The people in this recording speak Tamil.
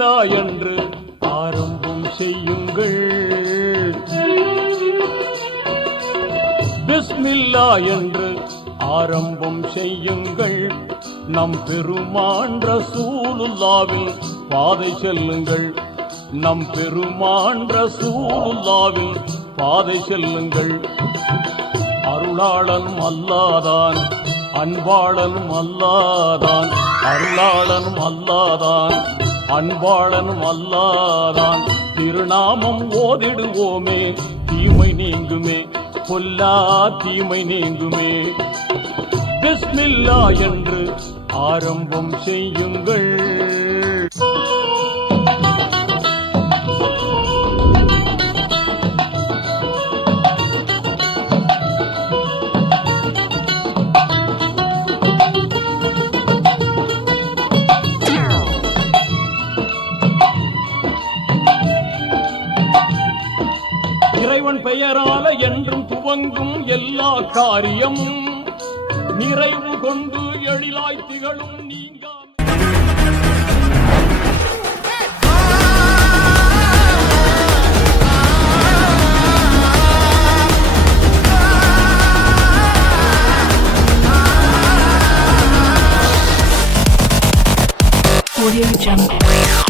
பிஸ்மில்லா என்று ஆரம்பம் செய்யுங்கள். பிஸ்மில்லா என்று ஆரம்பம் செய்யுங்கள். நம் பெருமான் ரசூலுல்லாவின் பாதை செல்லுங்கள். நம் பெருமான் ரசூலுல்லாவின் பாதை செல்லுங்கள். அருளாளனும் அல்லாதான், அன்பாளனும் அல்லாதான், அருளாளனும் அல்லாதான், அன்பாளனும் அல்லாதான். திருநாமம் ஓதிடுவோமே, தீமை நீங்குமே, பொல்லா தீமை நீங்குமே. பிஸ்மில்லா என்று ஆரம்பம் செய்யுங்கள். இறைவன் பெயரால என்றும் துவங்கும் எல்லா காரியமும் நிறைவு கொண்டு எழிலாய் திகழும். நீங்க Audio Jungle.